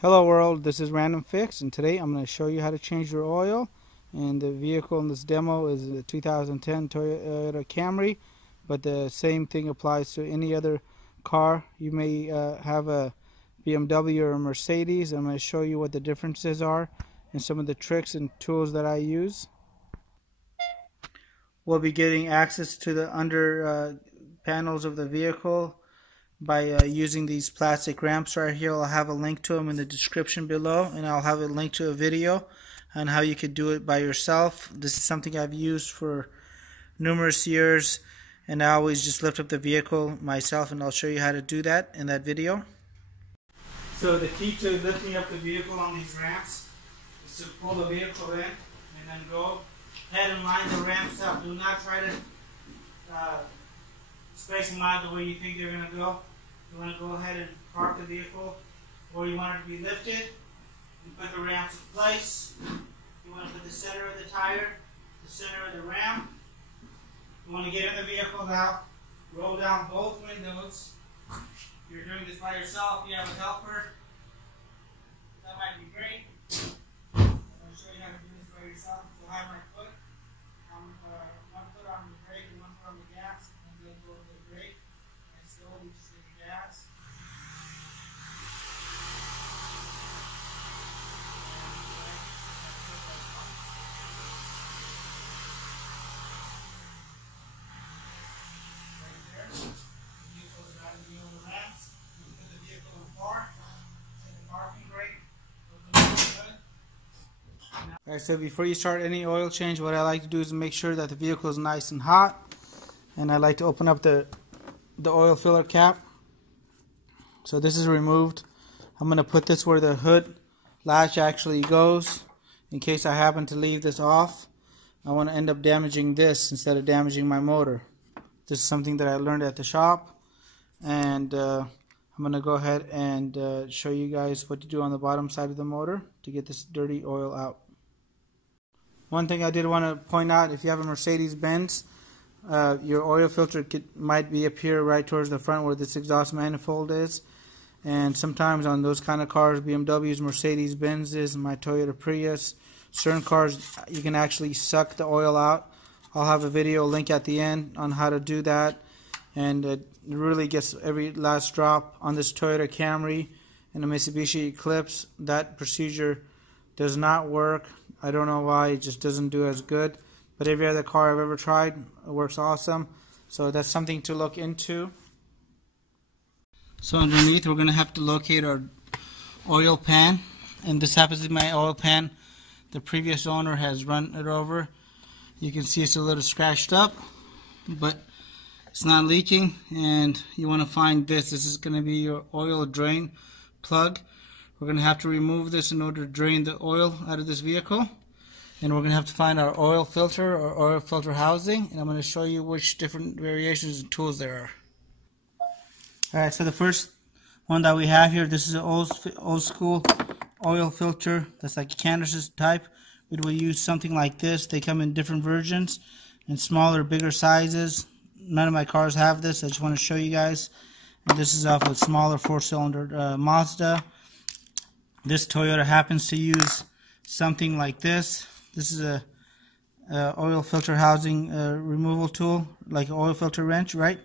Hello world, this is Random Fix, and today I'm going to show you how to change your oil. And the vehicle in this demo is a 2010 Toyota Camry, but the same thing applies to any other car. You may have a BMW or a Mercedes. I'm going to show you what the differences are and some of the tricks and tools that I use. We'll be getting access to the under panels of the vehicle by using these plastic ramps right here. I'll have a link to them in the description below, and I'll have a link to a video on how you could do it by yourself. This is something I've used for numerous years, and I always just lift up the vehicle myself, and I'll show you how to do that in that video. So the key to lifting up the vehicle on these ramps is to pull the vehicle in and then go ahead and line the ramps up. Do not try to space them out the way you think they're going to go. You want to go ahead and park the vehicle where you want it to be lifted. You put the ramps in place. You want to put the center of the tire, the center of the ramp. You want to get in the vehicle now, roll down both windows. If you're doing this by yourself, you have a helper, that might be great. I'm going to show you how to do this by yourself. So I have my foot, one foot on the brake and one foot on the gas, and then go to the brake and slowly just hit the gas. Alright, so before you start any oil change, what I like to do is make sure that the vehicle is nice and hot. And I like to open up the oil filler cap. So this is removed. I'm going to put this where the hood latch actually goes. In case I happen to leave this off, I want to end up damaging this instead of damaging my motor. This is something that I learned at the shop. And I'm going to go ahead and show you guys what to do on the bottom side of the motor to get this dirty oil out. One thing I did want to point out, if you have a Mercedes-Benz, your oil filter might be up here right towards the front where this exhaust manifold is. And sometimes on those kind of cars, BMWs, Mercedes-Benzes, my Toyota Prius, certain cars, you can actually suck the oil out. I'll have a video link at the end on how to do that. And it really gets every last drop. On this Toyota Camry and a Mitsubishi Eclipse, that procedure does not work. I don't know why, it just doesn't do as good. But every other car I've ever tried, it works awesome. So that's something to look into. So underneath, we're going to have to locate our oil pan. And this happens to be my oil pan. The previous owner has run it over. You can see it's a little scratched up, but it's not leaking. And you want to find this. This is going to be your oil drain plug. We're going to have to remove this in order to drain the oil out of this vehicle. And we're going to have to find our oil filter or oil filter housing. And I'm going to show you which different variations and tools there are. Alright, so the first one that we have here, this is an old school oil filter. That's like Candace's type. We will use something like this. They come in different versions and smaller, bigger sizes. None of my cars have this. I just want to show you guys. And this is off a smaller 4-cylinder Mazda. This Toyota happens to use something like this. This is a oil filter housing removal tool, like an oil filter wrench, right?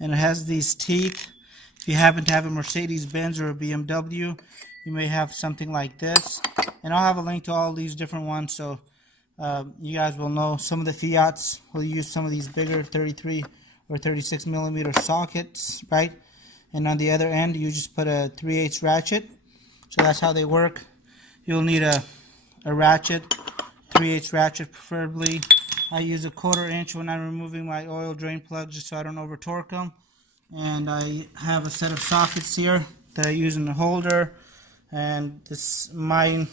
And it has these teeth. If you happen to have a Mercedes-Benz or a BMW, you may have something like this. And I'll have a link to all these different ones, so you guys will know. Some of the Fiats will use some of these bigger 33 or 36 millimeter sockets, right? And on the other end, you just put a 3/8 ratchet. So that's how they work. You'll need a ratchet, 3/8 ratchet preferably. I use a 1/4 inch when I'm removing my oil drain plug just so I don't over torque them. And I have a set of sockets here that I use in the holder. And this my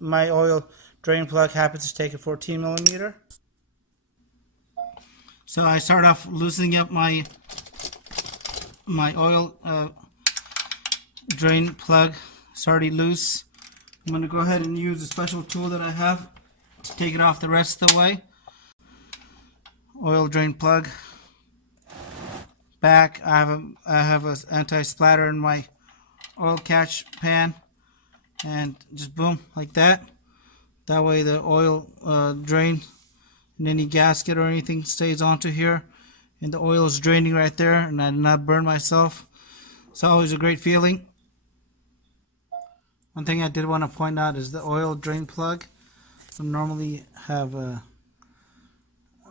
oil drain plug happens to take a 14 millimeter. So I start off loosening up my oil drain plug. It's already loose. I'm going to go ahead and use a special tool that I have to take it off the rest of the way. Oil drain plug. Back, I have an anti-splatter in my oil catch pan. and just boom, like that. That way the oil drain and any gasket or anything stays onto here, and the oil is draining right there, and I did not burn myself. It's always a great feeling. One thing I did want to point out is the oil drain plug will normally have a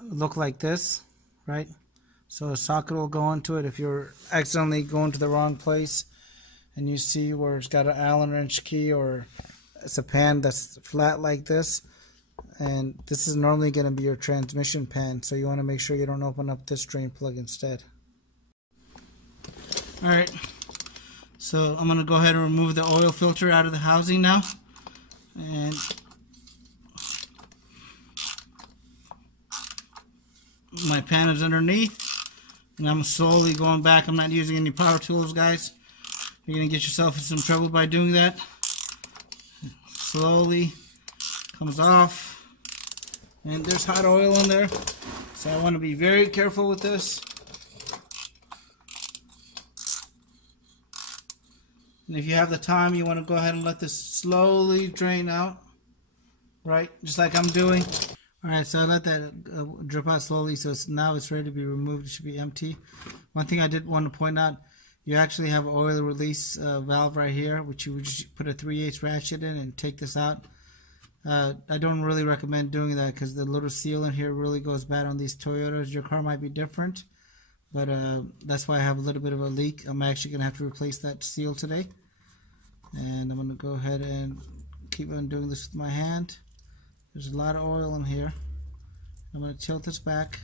look like this, right? So a socket will go into it if you're accidentally going to the wrong place and you see where it's got an Allen wrench key, or it's a pan that's flat like this, and this is normally going to be your transmission pan, so you want to make sure you don't open up this drain plug instead. Alright, so I'm going to go ahead and remove the oil filter out of the housing now, and my pan is underneath, and I'm slowly going back. I'm not using any power tools, guys. You're going to get yourself in some trouble by doing that. Slowly comes off, and there's hot oil in there, so I want to be very careful with this. And if you have the time, you want to go ahead and let this slowly drain out, right, just like I'm doing. Alright, so I let that drip out slowly, so now it's ready to be removed. It should be empty. One thing I did want to point out, you actually have an oil release valve right here, which you would just put a 3/8 ratchet in and take this out. I don't really recommend doing that because the little seal in here really goes bad on these Toyotas. Your car might be different, but that's why I have a little bit of a leak. I'm actually going to have to replace that seal today. And I'm going to go ahead and keep on doing this with my hand. There's a lot of oil in here. I'm going to tilt this back,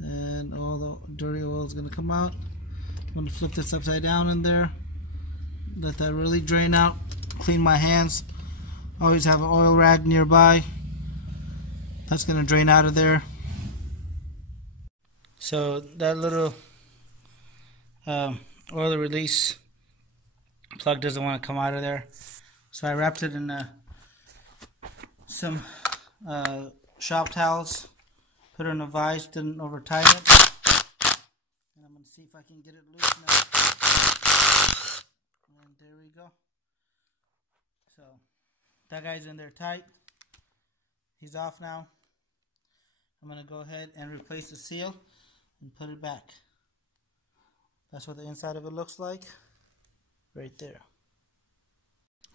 and all the dirty oil is going to come out. I'm going to flip this upside down in there. Let that really drain out. Clean my hands. Always have an oil rag nearby. That's going to drain out of there. So that little oil release plug doesn't want to come out of there. So I wrapped it in some shop towels, put it in a vise, didn't over tighten it, and I'm going to see if I can get it loose now. And there we go. So that guy's in there tight. He's off now. I'm going to go ahead and replace the seal and put it back. That's what the inside of it looks like right there.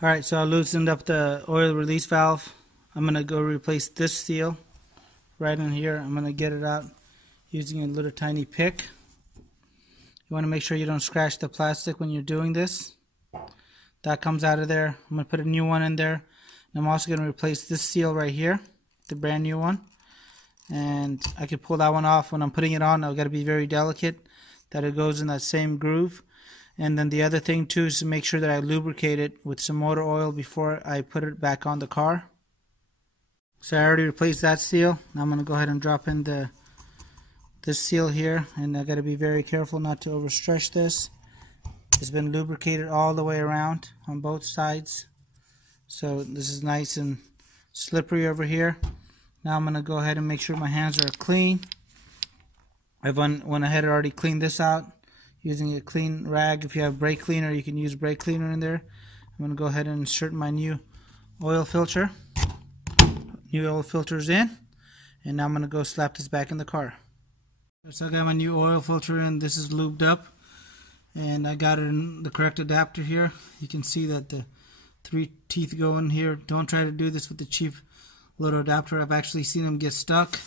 Alright, so I loosened up the oil release valve. I'm going to go replace this seal right in here. I'm going to get it out using a little tiny pick. You want to make sure you don't scratch the plastic when you're doing this. That comes out of there. I'm going to put a new one in there. And I'm also going to replace this seal right here, the brand new one. And I can pull that one off. When I'm putting it on, I've got to be very delicate that it goes in that same groove. And then the other thing too is to make sure that I lubricate it with some motor oil before I put it back on the car. So I already replaced that seal. Now I'm going to go ahead and drop in this seal here, and I got to be very careful not to overstretch this. It's been lubricated all the way around on both sides, so this is nice and slippery over here. Now I'm going to go ahead and make sure my hands are clean. I've went ahead and already cleaned this out using a clean rag. If you have brake cleaner, you can use brake cleaner in there. I'm going to go ahead and insert my new oil filter. New oil filter's in, and now I'm going to go slap this back in the car. So I got my new oil filter in. This is lubed up, and I got it in the correct adapter here. You can see that the 3 teeth go in here. Don't try to do this with the cheap little adapter. I've actually seen them get stuck,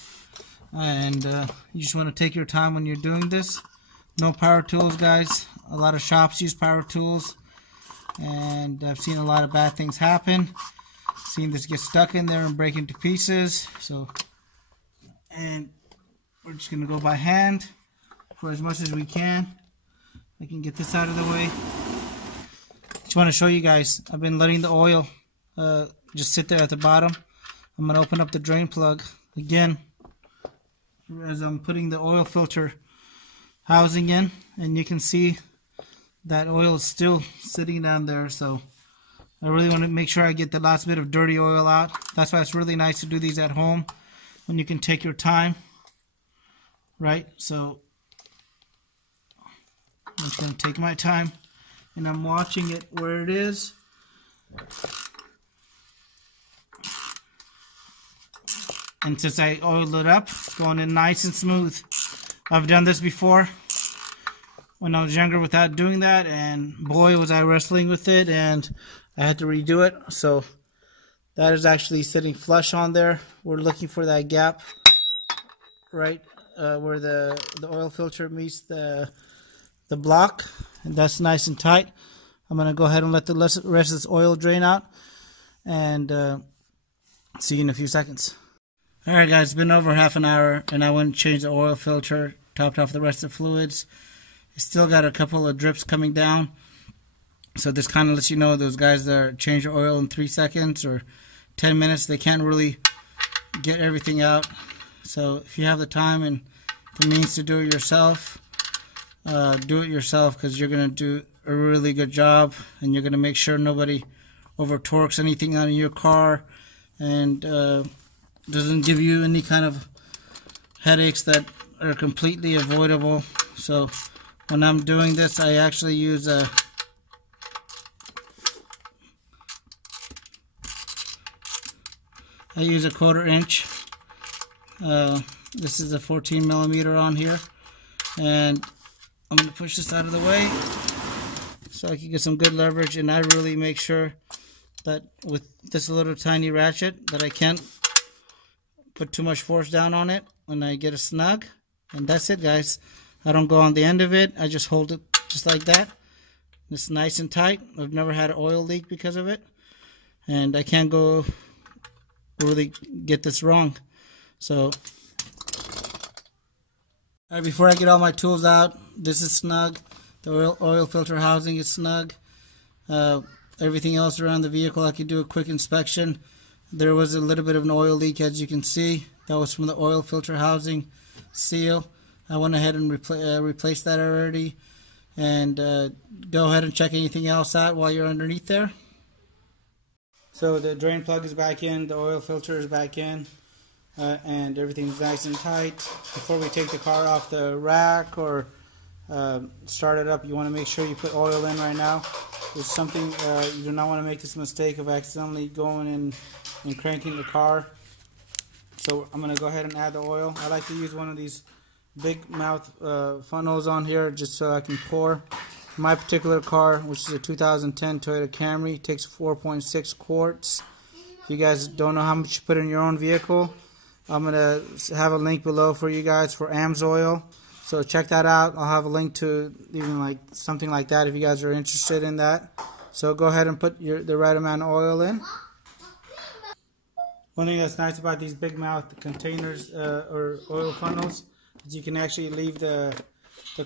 and you just want to take your time when you're doing this. No power tools, guys. A lot of shops use power tools, and I've seen a lot of bad things happen. Seen this get stuck in there and break into pieces. And we're just going to go by hand for as much as we can. I can get this out of the way. Just want to show you guys, I've been letting the oil just sit there at the bottom. I'm going to open up the drain plug again as I'm putting the oil filter housing in, and you can see that oil is still sitting down there. So I really want to make sure I get the last bit of dirty oil out. That's why it's really nice to do these at home when you can take your time, right? So I'm just going to take my time, and I'm watching it where it is. And since I oiled it up, it's going in nice and smooth. I've done this before when I was younger without doing that, and boy was I wrestling with it, and I had to redo it. So that is actually sitting flush on there. We're looking for that gap right where the oil filter meets the block, and that's nice and tight. I'm going to go ahead and let the rest of this oil drain out, and see you in a few seconds. Alright guys, it's been over half an hour, and I went and changed the oil filter, topped off the rest of the fluids. It's still got a couple of drips coming down, so this kind of lets you know those guys that change the oil in 3 seconds or 10 minutes, they can't really get everything out. So if you have the time and the means to do it yourself, because you're going to do a really good job, and you're going to make sure nobody over torques anything out of your car, and doesn't give you any kind of headaches that are completely avoidable. So when I'm doing this, I actually use a quarter inch. This is a 14 millimeter on here, and I'm going to push this out of the way so I can get some good leverage. And I really make sure that with this little tiny ratchet that I can't put too much force down on it when I get it snug. And that's it, guys. I don't go on the end of it. I just hold it just like that. It's nice and tight. I've never had an oil leak because of it, and I can't go really get this wrong. So before I get all my tools out, this is snug. The oil filter housing is snug. Everything else around the vehicle, I could do a quick inspection. There was a little bit of an oil leak, as you can see. That was from the oil filter housing seal. I went ahead and replaced that already. And go ahead and check anything else out while you're underneath there. So the drain plug is back in, the oil filter is back in, and everything's nice and tight. Before we take the car off the rack or start it up, you want to make sure you put oil in right now. There's something, you do not want to make this mistake of accidentally going in and cranking the car. So I'm going to go ahead and add the oil. I like to use one of these big mouth funnels on here just so I can pour. My particular car, which is a 2010 Toyota Camry, takes 4.6 quarts. If you guys don't know how much you put in your own vehicle, I'm going to have a link below for you guys for AMSOIL. So check that out. I'll have a link to even like something like that if you guys are interested in that. So go ahead and put the right amount of oil in. One thing that's nice about these big mouth containers or oil funnels is you can actually leave the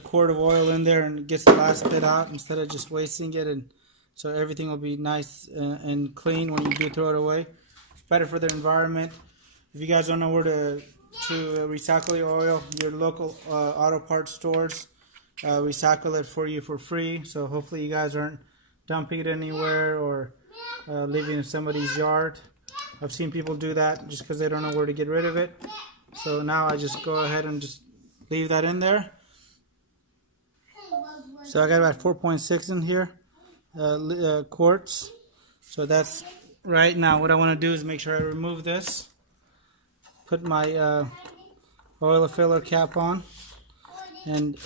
quart of oil in there and it gets the last bit out instead of just wasting it, and so everything will be nice and clean when you do throw it away. It's better for the environment. If you guys don't know where to recycle your oil, your local auto parts stores recycle it for you for free. So hopefully you guys aren't dumping it anywhere or leaving it in somebody's yard. I've seen people do that just because they don't know where to get rid of it. So now I just go ahead and just leave that in there. So I got about 4.6 in here quarts. So that's right. Now what I want to do is make sure I remove this. Put my oil filler cap on, and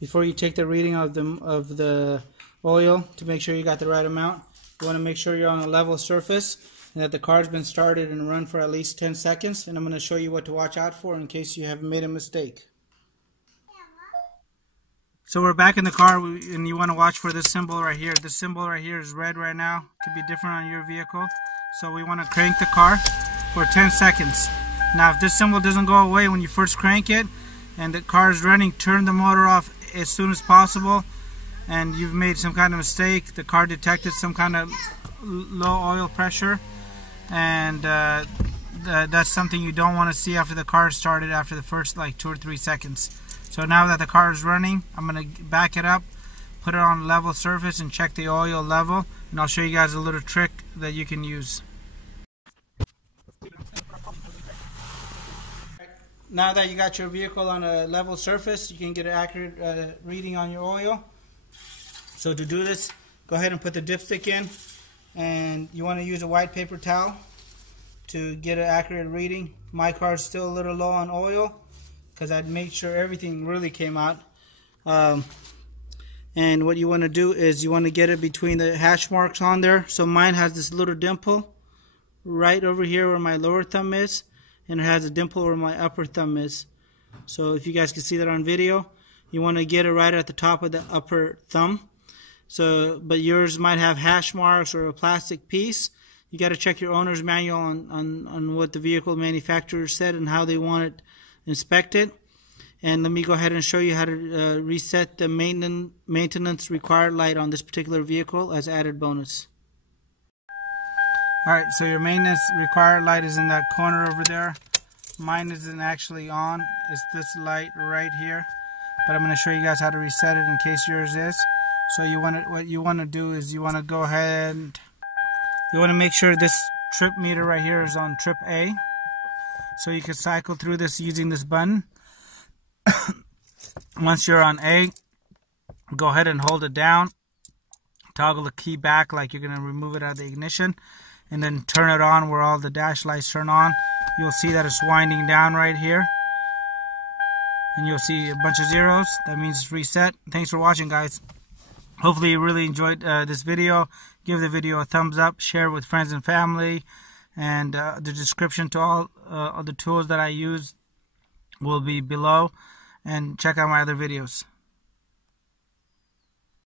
before you take the reading of the oil, to make sure you got the right amount, you want to make sure you're on a level surface and that the car's been started and run for at least 10 seconds. And I'm going to show you what to watch out for in case you have made a mistake. So we're back in the car, and you want to watch for this symbol right here. This symbol right here is red right now. It could be different on your vehicle. So we want to crank the car for 10 seconds. Now if this symbol doesn't go away when you first crank it and the car is running, turn the motor off as soon as possible. And you've made some kind of mistake. The car detected some kind of low oil pressure, and that's something you don't want to see after the car started after the first like 2 or 3 seconds. So now that the car is running, I'm going to back it up, put it on level surface, and check the oil level, and I'll show you guys a little trick that you can use. Now that you got your vehicle on a level surface, you can get an accurate reading on your oil. So to do this, go ahead and put the dipstick in and you want to use a white paper towel to get an accurate reading. My car's still a little low on oil because I'd made sure everything really came out. And what you want to do is you want to get it between the hash marks on there. So mine has this little dimple right over here where my lower thumb is, and it has a dimple where my upper thumb is. So if you guys can see that on video, you want to get it right at the top of the upper thumb. So, but yours might have hash marks or a plastic piece. You got to check your owner's manual on what the vehicle manufacturer said and how they want it inspected. And let me go ahead and show you how to reset the maintenance required light on this particular vehicle as added bonus. Alright, so your maintenance required light is in that corner over there. Mine isn't actually on. It's this light right here. But I'm going to show you guys how to reset it in case yours is. So what you want to do is you want to go ahead and you want to make sure this trip meter right here is on trip A. So you can cycle through this using this button. Once you're on A, go ahead and hold it down. Toggle the key back like you're going to remove it out of the ignition. And then turn it on where all the dash lights turn on. You'll see that it's winding down right here. And you'll see a bunch of zeros. That means it's reset. Thanks for watching, guys. Hopefully you really enjoyed this video. Give the video a thumbs up. Share it with friends and family. And the description to all of the tools that I use will be below. And check out my other videos.